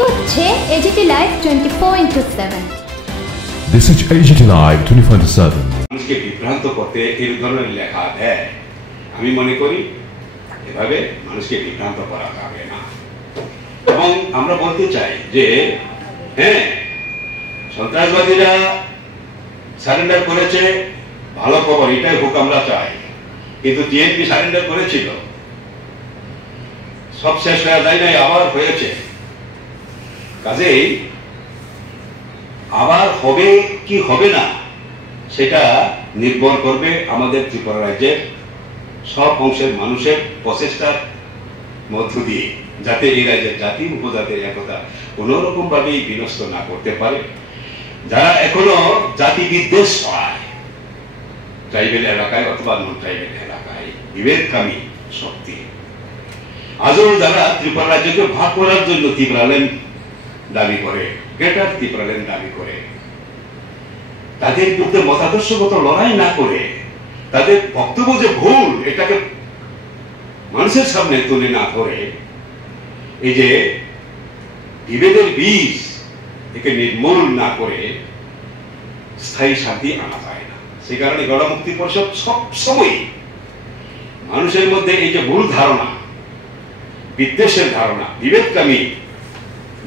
হচ্ছে AGT live 24/7। This is AGT Live 24/7. মানুষকে বিভ্রান্ত করতে এই ধরনের লেখা দেয়, আমি মনে করি এভাবে মানুষকে বিভ্রান্ত করা যাবে না। এবং আমরা বলতে চাই যে হ্যাঁ, সন্ত্রাসবাদীরা সারেন্ডার করেছে, ভালো খবর, এটাই হোক আমরা চাই। কিন্তু টিএনপি সারেন্ডার করেছিল, সব শেষ হয়ে যায় নাই, আবার হয়েছে। কাজেই আবার হবে কি হবে না সেটা নির্ভর করবে আমাদের ত্রিপুরা রাজ্যের সব অংশের মানুষের প্রচেষ্টার মধ্য দিয়ে, যাতে এই রাজ্যের জাতি উপজাতির একতা কোন রকম ভাবেই বিনষ্ট না করতে পারে। যারা এখনো জাতি বিদ্বেষ ছড়ায় ট্রাইবেল এলাকায় অথবা নন ট্রাইবেল এলাকায়, বিভেদকামী শক্তি, আজও যারা ত্রিপুরা রাজ্যকে ভাগ করার জন্য ত্রিপুরাল্যান্ড দাবি করে, গ্রেটার ত্রিপুরাল্যান্ড দাবি করে, তাদের বিরুদ্ধে মতাদর্শগত লড়াই না করে, তাদের বক্তব্য যে ভুল এটাকে মানুষের সামনে তুলে না করে, এই যে বিভেদের বীজ একে নির্মূল না করে স্থায়ী শান্তি আনা যায় না। সেই কারণে গণমুক্তি পরিষদ সবসময় মানুষের মধ্যে এই যে ভুল ধারণা, বিদ্বেষের ধারণা, বিভেদকামী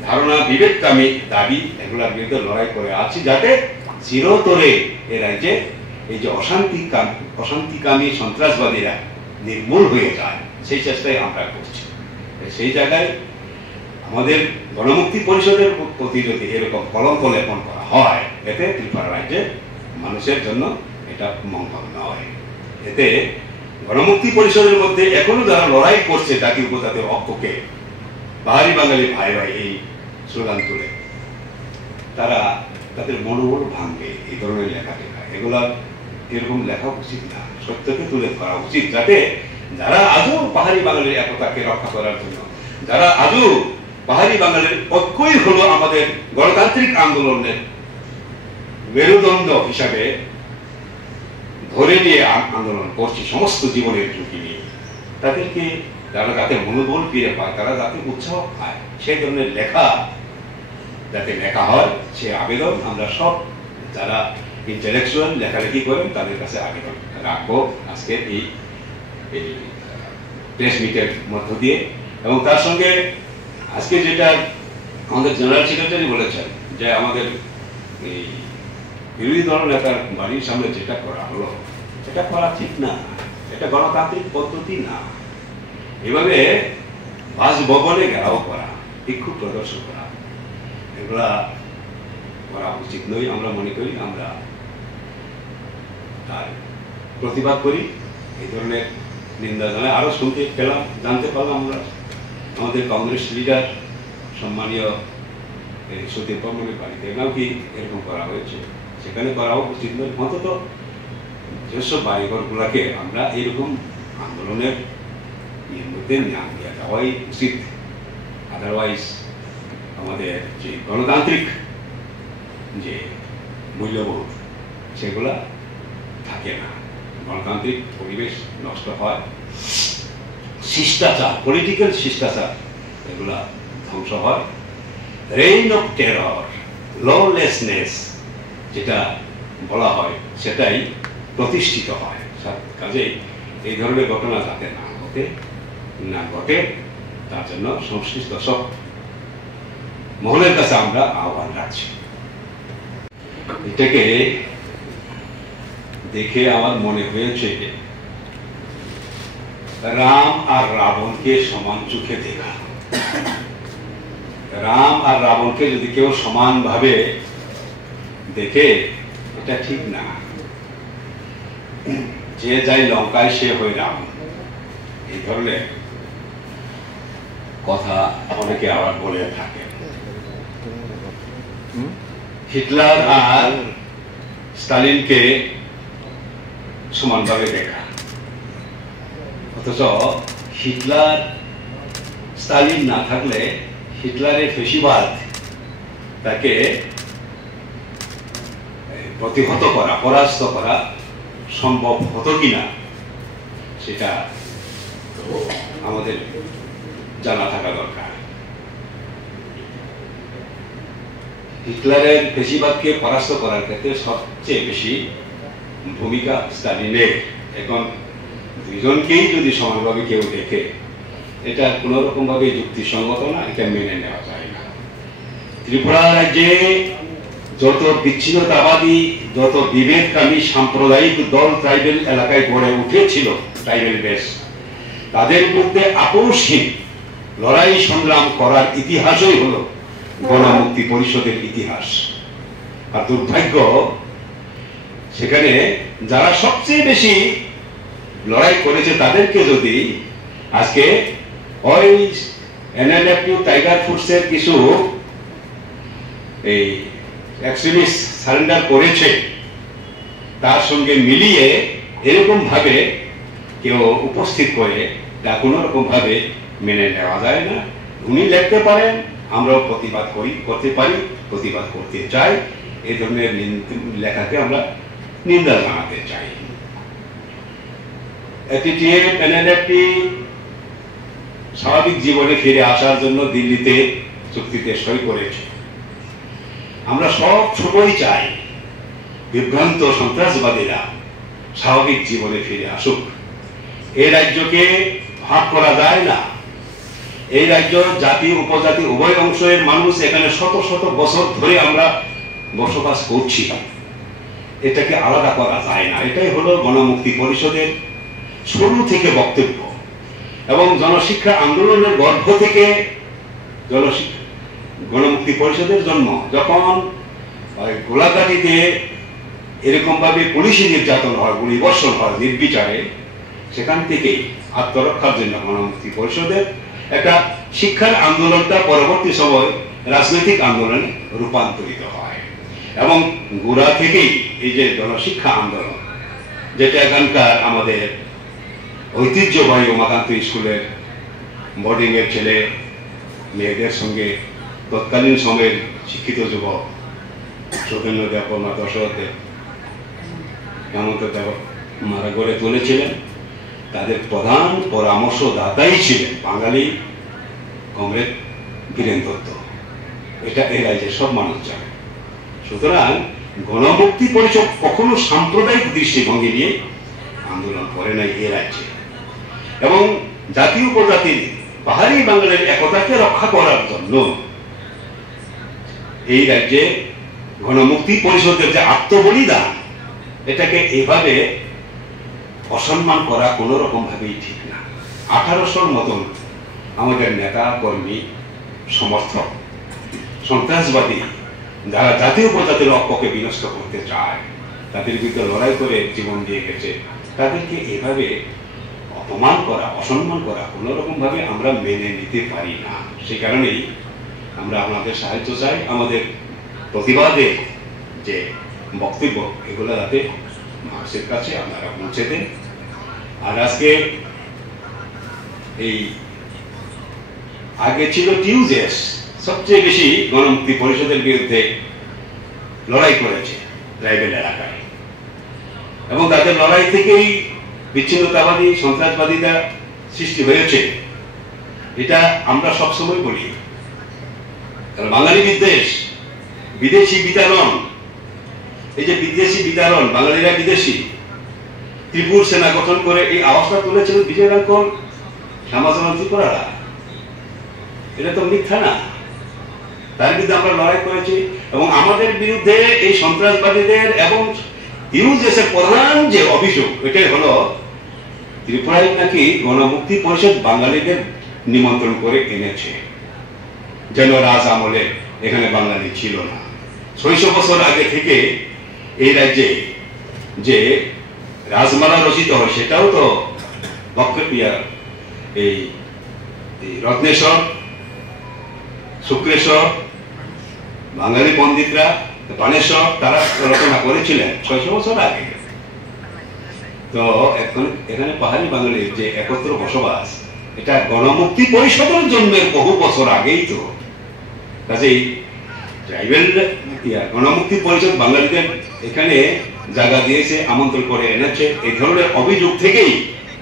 ধারণা, বিভেদকামী দাবি, এগুলোর বিরুদ্ধে লড়াই করে আছি, যাতে চিরতরে এ রাজ্যে এই যে অশান্তিকামী সন্ত্রাসবাদীরা নির্মূল হয়ে যায়, সেই চেষ্টাই আমরা করছি। সেই জায়গায় আমাদের গণমুক্তি পরিষদের প্রতি যদি এরকম কলঙ্ক লেপন করা হয়, এতে ত্রিপুরা রাজ্যের মানুষের জন্য এটা মঙ্গল নয়। এতে গণমুক্তি পরিষদের মধ্যে এখনো যারা লড়াই করছে জাতি উপজাতির পক্ষে, বাহারি বাঙালি ভাই ভাই এই স্লোগান তুলে, তারা তাদের মনোবল ভাঙবে এই ধরনের লেখা লেখা। এগুলা এরকম লেখা উচিত না, সত্যকে তুলে ধরা উচিত, যাতে যারা আজও পাহাড়ি বাঙালির একতাকে রক্ষা করার জন্য, যারা আজও পাহাড়ি বাঙালির ঐক্যই হলো আমাদের গণতান্ত্রিক আন্দোলনের মেরুদণ্ড হিসাবে ধরে নিয়ে আন্দোলন করছে সমস্ত জীবনের ঝুঁকি নিয়ে, তাদেরকে যারা যাতে মনোবল ফিরে পায়, তারা যাতে উৎসাহ পায়, সেই ধরনের লেখা যাতে লেখা হয়, সে আবেদন আমরা সব যারা ইন্টেলেকচুয়াল লেখালেখি করেন তাদের কাছে আবেদন রাখবো আজকে এই প্রেস মিটের মধ্য দিয়ে। এবং তার সঙ্গে আজকে যেটা আমাদের জেনারেল সেক্রেটারি বলেছেন যে আমাদের এই বিরোধী দল নেতার বাড়ির সামনে যেটা করা হলো, এটা করা ঠিক না, এটা গণতান্ত্রিক পদ্ধতি না। এভাবে বাসভবনে ঘেরাও করা, বিক্ষোভ প্রদর্শন করা, এগুলা করা উচিত নয়। আমরা মনে করি আমরা তার প্রতিবাদ করি, এই ধরনের নিন্দা জানাই। আরো শুনতে পেলাম, জানতে পারলাম আমরা আমাদের কংগ্রেস লিডার সম্মানীয় সুদীপ বর্মনের বাড়িতে নাকি এরকম করা হয়েছে, সেখানে করাও উচিত নয়। অন্তত যেসব বাড়িঘর গুলাকে আমরা এইরকম আন্দোলনের মধ্যে নাম দিয়ে দেওয়াই উচিত। আদারওয়াইজ আমাদের যে গণতান্ত্রিক যে মূল্যবোধ সেগুলা থাকে না, গণতান্ত্রিক পরিবেশ নষ্ট হয়, শিষ্টাচার, পলিটিক্যাল শিষ্টাচার এগুলা ধ্বংস হয়, রেইন অফ টেরর, ললেসনেস যেটা বলা হয় সেটাই প্রতিষ্ঠিত হয়। কাজেই এই ধরনের ঘটনা যাতে না ঘটে তার জন্য সংশ্লিষ্ট সব মহলের কাছে আমরা আহ্বান রাখছি। এটাকে দেখে আমার মনে হয়েছে রাম আর রাবণকে সমান চোখে দেখা। রাম আর রাবণকে যদি কেউ সমান ভাবে দেখে, এটা ঠিক না। যে যাই লঙ্কায় সে হয়ে রাবণ, এই ধরনের কথা অনেকে আবার বলে থাকে। হিটলার আর স্টালিনকে সমানভাবে দেখা, অথচ হিটলার স্টালিন না থাকলে হিটলারের ফেসিবাদ তাকে প্রতিহত করা, পরাস্ত করা সম্ভব হতো কিনা সেটা আমাদের জানা থাকা দরকার। হিটলারের ফেসিবাদকে পরাস্ত করার ক্ষেত্রে সবচেয়ে বেশি ভূমিকা স্টালিনের। এখন দুইজনকেই যদি সমানভাবে কেউ দেখে, এটা কোনো রকম ভাবে যুক্তিসঙ্গত না, এটা মেনে নেওয়া যায় না। ত্রিপুরা রাজ্যে যত বিচ্ছিন্নতাবাদী, যত বিভেদকামী সাম্প্রদায়িক দল ট্রাইবেল এলাকায় গড়ে উঠেছিল, ট্রাইবেল বেশ, তাদের মধ্যে আপোষহীন লড়াই সংগ্রাম করার ইতিহাসই হলো গণমুক্তি পরিষদের ইতিহাস। আর দুর্ভাগ্য, সেখানে যারা সবচেয়ে বেশি লড়াই করেছে তাদেরকে যদি আজকে ওই এনএলএফটি টাইগার ফুডসের কিছু এই এক্সট্রিমিস্ট সারেন্ডার করেছে, তার সঙ্গে মিলিয়ে এরকম ভাবে কেউ উপস্থিত করে, তা কোনো রকম ভাবে মেনে নেওয়া যায় না। উনি লিখতে পারেন, আমরাও প্রতিবাদ করতে পারি, প্রতিবাদ করতে চাই। এই ধরনের লেখাকে আমরা নিন্দা জানাতে চাই। এটিটিএফ এনএলএফটি স্বাভাবিক জীবনে ফিরে আসার জন্য দিল্লিতে চুক্তিতে সই করেছে। আমরা সব সময় চাই বিভ্রান্ত সন্ত্রাসবাদীরা স্বাভাবিক জীবনে ফিরে আসুক। এই রাজ্যকে ভাগ করা যায় না। এই রাজ্য জাতি উপজাতি উভয় অংশের মানুষ এখানে শত শত বছর ধরে আমরা বসবাস করছি, এটাকে আলাদা করা যায় না। এটাই হলো গণমুক্তি পরিষদের শুরু থেকে বক্তব্য। এবং জনশিক্ষা আন্দোলনের গর্ভ থেকে গণমুক্তি পরিষদের জন্ম। যখন গোলাঘাটিতে এরকম ভাবে পুলিশি নির্যাতন হয়, গুলিবর্ষণ হয় নির্বিচারে, সেখান থেকে আত্মরক্ষার জন্য গণমুক্তি পরিষদের একটা শিক্ষার আন্দোলনটা পরবর্তী সময় রাজনৈতিক আন্দোলনে রূপান্তরিত হয়। এবং গোড়া থেকেই এই যে জনশিক্ষা আন্দোলন, যেটা এখানকার আমাদের ঐতিহ্যবাহী উমাকান্ত স্কুলের বোর্ডিং এর ছেলে মেয়েদের সঙ্গে তৎকালীন সময়ের শিক্ষিত যুবক সৌজন্য দেব, দশরথ দেব, হেমন্ত দেব মারা গড়ে তুলেছিলেন, তাদের প্রধান পরামর্শদাতাই ছিলেন বাঙালি কমরেড বীরেন দত্ত। এটা এই রাজ্যের সব মানুষ জানে। সুতরাং গণমুক্তি পরিষদ কখনো সাম্প্রদায়িক দৃষ্টিভঙ্গি নিয়ে আন্দোলন করে নাই এ রাজ্যে। এবং জাতীয় উপজাতির পাহাড়ি বাঙালির একতাকে রক্ষা করার জন্য এই রাজ্যে গণমুক্তি পরিষদের যে আত্মবলিদান, এটাকে এভাবে অসম্মান করা কোনো রকম ভাবেই ঠিক না। 1800 মতন আমাদের নেতা কর্মী সমর্থক সন্ত্রাসবাদী যারা জাতীয় উপজাতির ঐক্যকে বিনষ্ট করতে চায়, তাদের বিরুদ্ধে লড়াই করে জীবন দিয়ে গেছে, তাদেরকে এভাবে অপমান করা, অসম্মান করা কোনো রকম ভাবে আমরা মেনে নিতে পারি না। সেই কারণেই আমরা আপনাদের সাহায্য চাই, আমাদের প্রতিবাদের যে বক্তব্য এগুলো যাতে মানুষের কাছে আপনারা পৌঁছে দেন। আর আজকে এই আগে ছিল টিউজেস, সবচেয়ে বেশি গণমুক্তি পরিষদের বিরুদ্ধে লড়াই করেছে ট্রাইবেল এলাকায়, এবং তাদের লড়াই থেকেই বিচ্ছিন্নতাবাদী সন্ত্রাসবাদীরা সৃষ্টি হয়েছে। এটা আমরা সবসময় বলি। বাঙালি বিদ্বেষ, বিদেশি বিতাড়ন, এই যে বিদেশি বিতাড়ন, বাঙালিরা বিদেশি, ত্রিপুর সেনা গঠন করে এই আওয়াজটা তুলেছিলেন বিজয়রাঙ্কল শ্যামাচরণ ত্রিপুরারা। এটা তো মিথ্যা না। তার বিরুদ্ধে আমরা লড়াই করেছি, এবং আমাদের বিরুদ্ধে এই সন্ত্রাসবাদীদের এবং ইউজেসের প্রধান যে অভিযোগ, এটাই হলো ত্রিপুরায় নাকি গণমুক্তি পরিষদ বাঙালিদের নিমন্ত্রণ করে এনেছে, যেন রাজ আমলে এখানে বাঙালি ছিল না। 600 বছর আগে থেকে এই রাজ্যে যে রাজমালা রচিত হয়, সেটাও তো এই রত্নেশ্বর, শুক্রেশ্বর, বাঙালি পণ্ডিতরা, বানেশ্বর, তারা রচনা করেছিলেন 600 বছর আগে। তো এখন এখানে পাহাড়ি বাঙালির যে একত্র বসবাস, এটা গণমুক্তি পরিষদের জন্মের বহু বছর আগেই। তো কাজেই ট্রাইবেল গণমুক্তি পরিষদ বাঙালিদের এখানে জায়গা দিয়েছে, আমন্ত্রণ করে এনেছে, এই ধরনের অভিযোগ থেকেই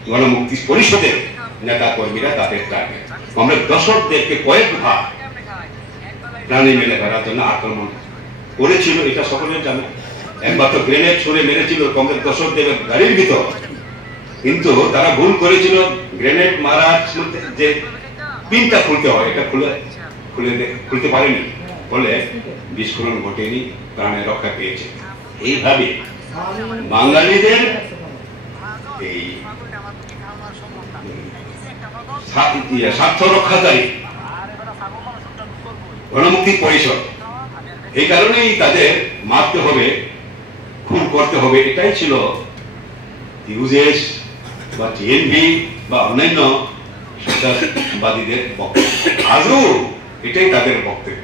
গণমুক্তি পরিষদের নেতা কর্মীরা তাদের টার্গেট। আমরা দর্শকদেরকে কয়েক ভাগ প্রাণী মেলে ধরার জন্য আক্রমণ করেছিল এটা সকলে জানে। একবার তো গ্রেনেড ছুড়ে মেরেছিল কংগ্রেস দর্শকদের গাড়ির ভিতর, কিন্তু তারা ভুল করেছিল গ্রেনেড মারার যে পিনটা খুলতে হয় এটা খুলতে পারেনি, ফলে বিস্ফোরণ ঘটেনি, প্রাণে রক্ষা পেয়েছে। এইভাবে বাঙালিদের এই স্বার্থ রক্ষাকারী গণমুক্তি পরিষদ, এই কারণেই তাদের মারতে হবে, খুন করতে হবে, এটাই ছিল ইউজেস বা টিএনভি বা অন্যান্য সন্ত্রাসবাদীদের বক্তব্য। আজও এটাই তাদের বক্তব্য।